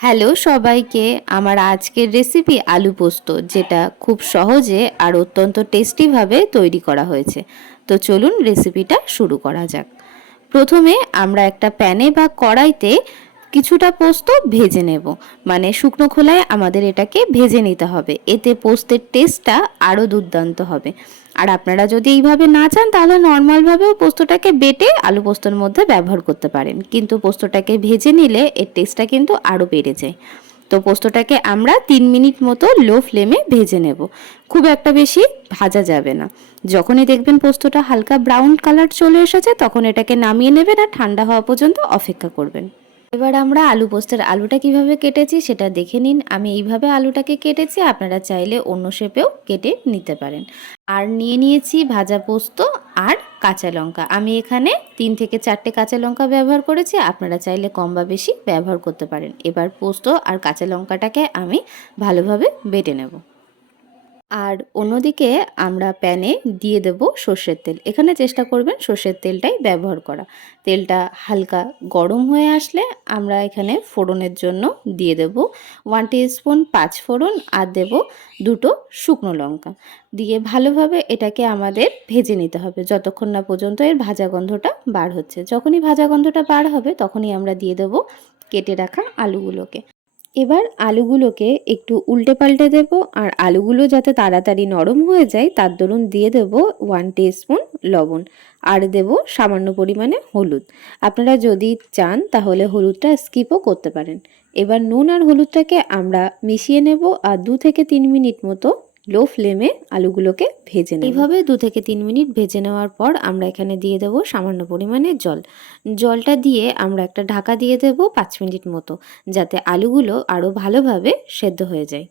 Hello সবাইকে, আমার আজকের রেসিপি আলু পোস্ত, যেটা খুব সহজে আর অত্যন্ত টেস্টিভাবে তৈরি করা হয়েছে। তো চলুন রেসিপিটা শুরু করা যাক। প্রথমে আমরা একটা প্যানে বা কড়াইতে কিছুটা পোস্ত ভেজে নেব। মানে শুকনো খোলায় আমাদের এটাকে ভেজে নিতে হবে, এতে পোস্তের টেস্টটা আরও দুর্দান্ত হবে। আর আপনারা যদি এইভাবে না চান তাহলে নর্মালভাবেও পোস্তটাকে বেটে আলু পোস্তর মধ্যে ব্যবহার করতে পারেন, কিন্তু পোস্তটাকে ভেজে নিলে এর টেস্টটা কিন্তু আরও বেড়ে যায়। তো পোস্তটাকে আমরা 3 মিনিট মতো লো ফ্লেমে ভেজে নেব। খুব একটা বেশি ভাজা যাবে না। যখনই দেখবেন পোস্তটা হালকা ব্রাউন কালার চলে এসেছে তখন এটাকে নামিয়ে নেবেন আর ঠান্ডা হওয়া পর্যন্ত অপেক্ষা করবেন। এবার আমরা আলু পোস্তের আলুটা কিভাবে কেটেছি সেটা দেখে নিন। আমি এইভাবে আলুটাকে কেটেছি, আপনারা চাইলে অন্য শেপেও কেটে নিতে পারেন। আর নিয়েছি ভাজা পোস্ত আর কাঁচা লঙ্কা। আমি এখানে 3 থেকে 4টে কাঁচা লঙ্কা ব্যবহার করেছি, আপনারা চাইলে কম বা বেশি ব্যবহার করতে পারেন। এবার পোস্ত আর কাঁচা লঙ্কাটাকে আমি ভালোভাবে বেটে নেব। আর অন্যদিকে আমরা প্যানে দিয়ে দেব সর্ষের তেল। এখানে চেষ্টা করবেন সর্ষের তেলটাই ব্যবহার করা। তেলটা হালকা গরম হয়ে আসলে আমরা এখানে ফোড়নের জন্য দিয়ে দেব 1 টিস্পুন 5 ফোড়ন আর দেব 2টো শুকনো লঙ্কা। দিয়ে ভালোভাবে এটাকে আমাদের ভেজে নিতে হবে যতক্ষণ না পর্যন্ত এর ভাজা গন্ধটা বার হচ্ছে। যখনই ভাজা গন্ধটা বার হবে তখনই আমরা দিয়ে দেব কেটে রাখা আলুগুলোকে। এবার আলুগুলোকে একটু উল্টে পাল্টে দেব, আর আলুগুলো যাতে তাড়াতাড়ি নরম হয়ে যায় তার দরুন দিয়ে দেব 1 টিস্পুন লবণ আর দেব সামান্য পরিমাণে হলুদ। আপনারা যদি চান তাহলে হলুদটা স্কিপও করতে পারেন। এবার নুন আর হলুদটাকে আমরা মিশিয়ে নেব আর 2 থেকে 3 মিনিট মতো লো ফ্লেমে আলুগুলোকে ভেজে নেব। এইভাবে 2 থেকে 3 মিনিট ভেজে নেওয়ার পর আমরা এখানে দিয়ে দেব সামান্য পরিমাণে জল। জলটা দিয়ে আমরা একটা ঢাকা দিয়ে দেব 5 মিনিট মতো, যাতে আলুগুলো আরও ভালোভাবে সেদ্ধ হয়ে যায়।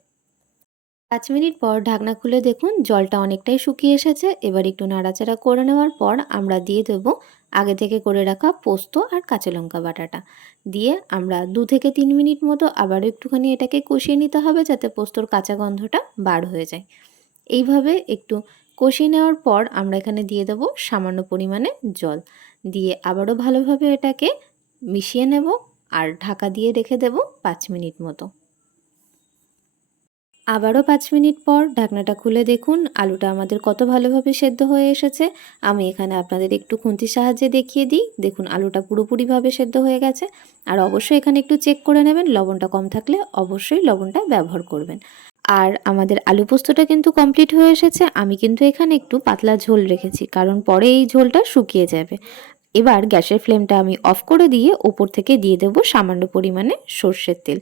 5 মিনিট পর ঢাকনা খুলে দেখুন জলটা অনেকটাই শুকিয়ে এসেছে। এবার একটু নাড়াচাড়া করে নেওয়ার পর আমরা দিয়ে দেব আগে থেকে করে রাখা পোস্ত আর কাঁচা লঙ্কা বাটাটা। দিয়ে আমরা 2 থেকে 3 মিনিট মতো আবারও একটুখানি এটাকে কষিয়ে নিতে হবে, যাতে পোস্তর কাঁচা গন্ধটা বার হয়ে যায়। এইভাবে একটু কষিয়ে নেওয়ার পর আমরা এখানে দিয়ে দেব সামান্য পরিমাণে জল। দিয়ে আবারও ভালোভাবে এটাকে মিশিয়ে নেব আর ঢাকা দিয়ে রেখে দেব 5 মিনিট মতো। আবারও 5 মিনিট পর ঢাকনাটা খুলে দেখুন আলুটা আমাদের কত ভালোভাবে সেদ্ধ হয়ে এসেছে। আমি এখানে আপনাদের একটু খুন্তির সাহায্যে দেখিয়ে দিই। দেখুন আলুটা পুরোপুরিভাবে সেদ্ধ হয়ে গেছে। আর অবশ্যই এখানে একটু চেক করে নেবেন, লবণটা কম থাকলে অবশ্যই লবণটা ব্যবহার করবেন। আর আমাদের আলু পোস্তটা কিন্তু কমপ্লিট হয়ে এসেছে। আমি কিন্তু এখানে একটু পাতলা ঝোল রেখেছি, কারণ পরে এই ঝোলটা শুকিয়ে যাবে। এবার গ্যাসের ফ্লেমটা আমি অফ করে দিয়ে ওপর থেকে দিয়ে দেব সামান্য পরিমাণে সর্ষের তেল।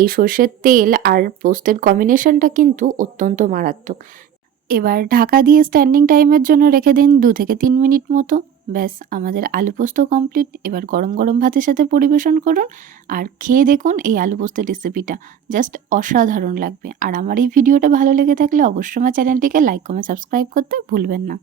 এই সর্ষের তেল আর পোস্তের কম্বিনেশনটা কিন্তু অত্যন্ত মারাত্মক। এবার ঢাকা দিয়ে স্ট্যান্ডিং টাইমের জন্য রেখে দিন 2 থেকে 3 মিনিট মতো। ব্যাস আমাদের আলু পোস্ত কমপ্লিট। এবার গরম গরম ভাতের সাথে পরিবেশন করুন আর খেয়ে দেখুন এই আলু পোস্তের রেসিপিটা জাস্ট অসাধারণ লাগবে। আর আমার এই ভিডিওটা ভালো লেগে থাকলে অবশ্যই আমার চ্যানেলটিকে লাইক কমেন্ট সাবস্ক্রাইব করতে ভুলবেন না।